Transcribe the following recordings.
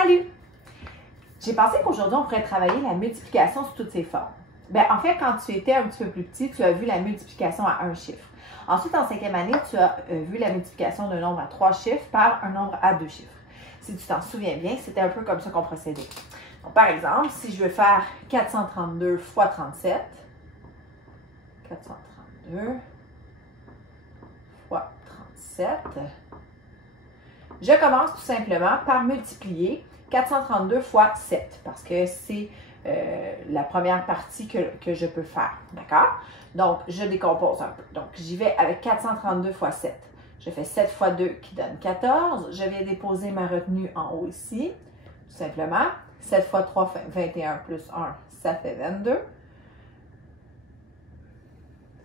Salut! J'ai pensé qu'aujourd'hui, on pourrait travailler la multiplication sous toutes ses formes. En fait, quand tu étais un petit peu plus petit, tu as vu la multiplication à un chiffre. Ensuite, en 5e année, tu as vu la multiplication d'un nombre à 3 chiffres par un nombre à 2 chiffres. Si tu t'en souviens bien, c'était un peu comme ça qu'on procédait. Donc, par exemple, si je veux faire 432 fois 37, 432 fois 37, je commence tout simplement par multiplier 432 fois 7, parce que c'est la première partie que je peux faire, d'accord? Donc, je décompose un peu. Donc, j'y vais avec 432 fois 7. Je fais 7 fois 2 qui donne 14. Je viens déposer ma retenue en haut ici, tout simplement. 7 fois 3 fait 21 plus 1, ça fait 22.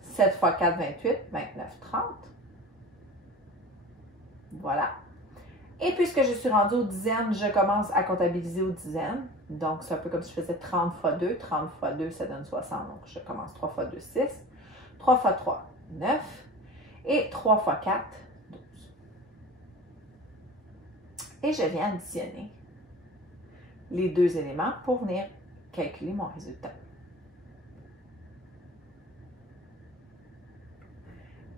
7 fois 4, 28, 29, 30. Voilà. Et puisque je suis rendue aux dizaines, je commence à comptabiliser aux dizaines. Donc, c'est un peu comme si je faisais 30 fois 2. 30 fois 2, ça donne 60. Donc, je commence 3 fois 2, 6. 3 fois 3, 9. Et 3 fois 4, 12. Et je viens additionner les deux éléments pour venir calculer mon résultat.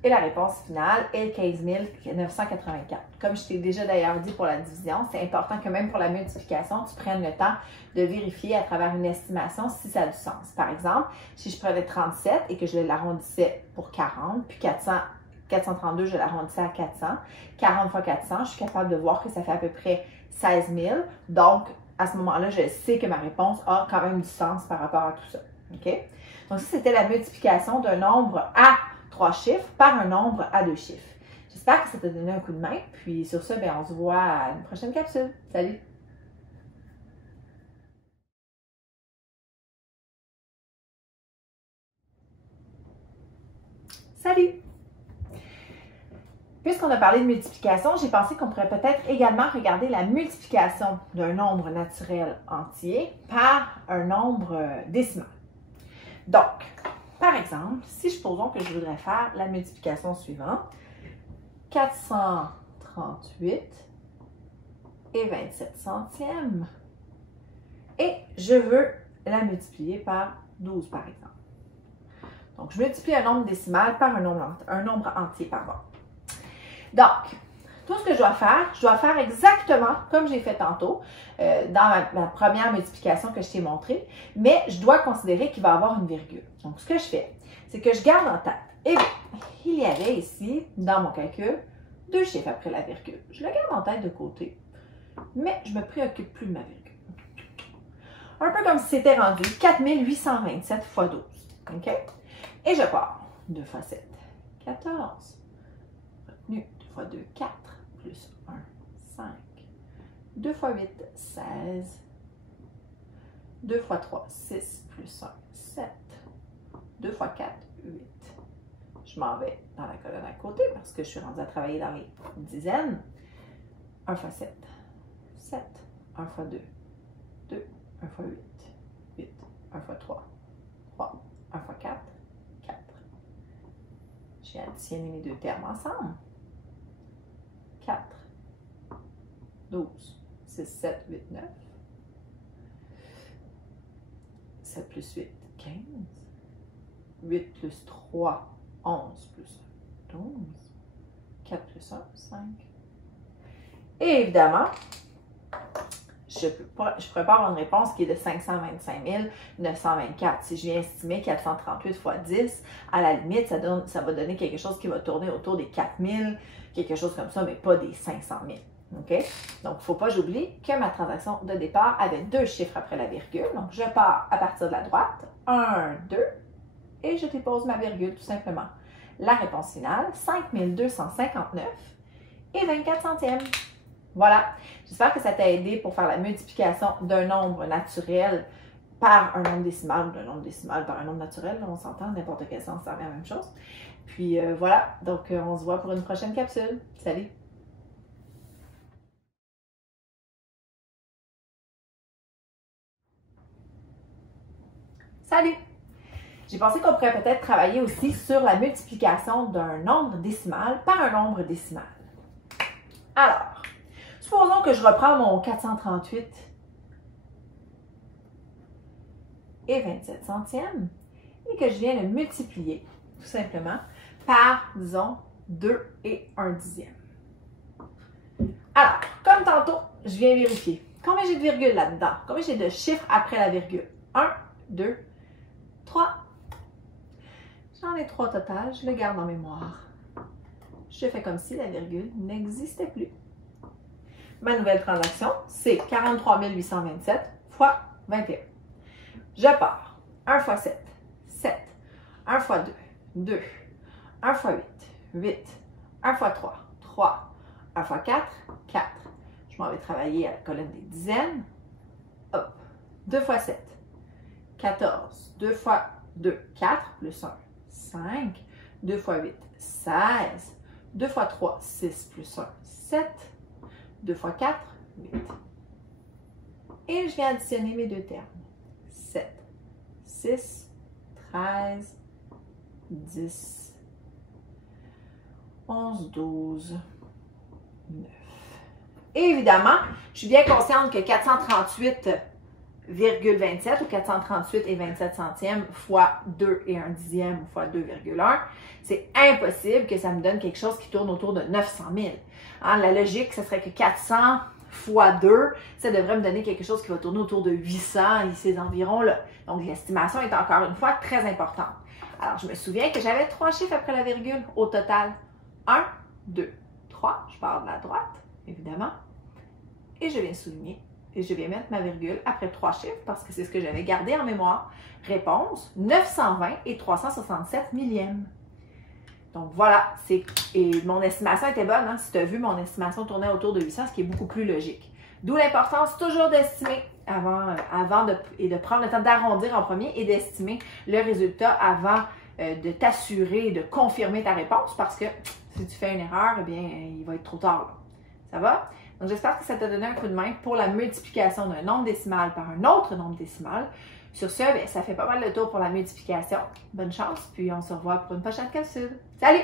Et la réponse finale est 15 984. Comme je t'ai déjà d'ailleurs dit pour la division, c'est important que même pour la multiplication, tu prennes le temps de vérifier à travers une estimation si ça a du sens. Par exemple, si je prenais 37 et que je l'arrondissais pour 40, puis 432, je l'arrondissais à 400. 40 fois 400, je suis capable de voir que ça fait à peu près 16 000. Donc, à ce moment-là, je sais que ma réponse a quand même du sens par rapport à tout ça. OK? Donc, ça, c'était la multiplication d'un nombre à 3 chiffres par un nombre à 2 chiffres. J'espère que ça t'a donné un coup de main. Puis sur ça, on se voit à une prochaine capsule. Salut! Salut! Puisqu'on a parlé de multiplication, j'ai pensé qu'on pourrait peut-être également regarder la multiplication d'un nombre naturel entier par un nombre décimal. Donc, par exemple, si supposons que je voudrais faire la multiplication suivante, 438 et 27 centièmes, et je veux la multiplier par 12, par exemple. Donc, je multiplie un nombre décimal par un nombre entier, pardon. Donc, tout ce que je dois faire exactement comme j'ai fait tantôt dans ma première multiplication que je t'ai montrée, mais je dois considérer qu'il va y avoir une virgule. Donc, ce que je fais, c'est que je garde en tête, et il y avait ici, dans mon calcul, 2 chiffres après la virgule. Je le garde en tête de côté, mais je ne me préoccupe plus de ma virgule. Un peu comme si c'était rendu 4827 fois 12. OK? Et je pars. 2 fois 7, 14. Retenu. 2 fois 2, 4. Plus 1, 5. 2 fois 8, 16. 2 fois 3, 6. Plus 1, 7. 2 fois 4, 8. Je m'en vais dans la colonne à côté parce que je suis rendue à travailler dans les dizaines. 1 fois 7, 7. 1 fois 2, 2. 1 fois 8, 8. 1 fois 3, 3. 1 fois 4, 4. J'ai additionné les deux termes ensemble. 4, 12, 6, 7, 8, 9. 7 plus 8, 15. 8 plus 3, 11 plus 1, 12. 4 plus 1, 5. Et évidemment, je pourrais pas avoir une réponse qui est de 525 924. Si je viens estimer 438 fois 10, à la limite, ça va donner quelque chose qui va tourner autour des 4000, quelque chose comme ça, mais pas des 500 000. OK? Donc, il ne faut pas j'oublie que ma transaction de départ avait 2 chiffres après la virgule. Donc, je pars à partir de la droite, 1, 2, et je dépose ma virgule tout simplement. La réponse finale, 5259 et 24 centièmes. Voilà, j'espère que ça t'a aidé pour faire la multiplication d'un nombre naturel par un nombre décimal ou d'un nombre décimal par un nombre naturel. Là, on s'entend, n'importe quel sens, ça revient à la même chose. Puis voilà, donc on se voit pour une prochaine capsule. Salut! Salut! J'ai pensé qu'on pourrait peut-être travailler aussi sur la multiplication d'un nombre décimal par un nombre décimal. Alors, Supposons que je reprends mon 438 et 27 centièmes et que je viens le multiplier, tout simplement, par, disons, 2 et 1 dixième. Alors, comme tantôt, je viens vérifier. Combien j'ai de virgules là-dedans? Combien j'ai de chiffres après la virgule? 1, 2, 3. J'en ai 3 total, je le garde en mémoire. Je fais comme si la virgule n'existait plus. Ma nouvelle transaction, c'est 43 827 fois 21. Je pars. 1 fois 7, 7. 1 fois 2, 2. 1 fois 8, 8. 1 fois 3, 3. 1 fois 4, 4. Je m'en vais travailler à la colonne des dizaines. Hop. 2 fois 7, 14. 2 fois 2, 4. Plus 1, 5. 2 fois 8, 16. 2 fois 3, 6. Plus 1, 7. 2 fois 4, 8. Et je viens additionner mes deux termes. 7, 6, 13, 10, 11, 12, 9. Et évidemment, je suis bien consciente que 438,27 ou 438 et 27 centièmes fois 2 et 1 dixième ou fois 2,1, c'est impossible que ça me donne quelque chose qui tourne autour de 900 000. Hein, la logique, ce serait que 400 fois 2, ça devrait me donner quelque chose qui va tourner autour de 800 et ces environs-là. Donc, l'estimation est encore une fois très importante. Alors, je me souviens que j'avais 3 chiffres après la virgule au total. 1, 2, 3. Je pars de la droite, évidemment. Et je viens souligner. Et je viens mettre ma virgule après 3 chiffres parce que c'est ce que j'avais gardé en mémoire. Réponse, 920 et 367 millièmes. Donc voilà, et mon estimation était bonne. Hein? Si tu as vu, mon estimation tournait autour de 800, ce qui est beaucoup plus logique. D'où l'importance toujours d'estimer de prendre le temps d'arrondir en premier et d'estimer le résultat avant de t'assurer de confirmer ta réponse parce que si tu fais une erreur, eh bien, il va être trop tard. Là. Ça va? Donc j'espère que ça t'a donné un coup de main pour la multiplication d'un nombre décimal par un autre nombre décimal. Sur ce, bien, ça fait pas mal le tour pour la multiplication. Bonne chance, puis on se revoit pour une prochaine capsule. Salut!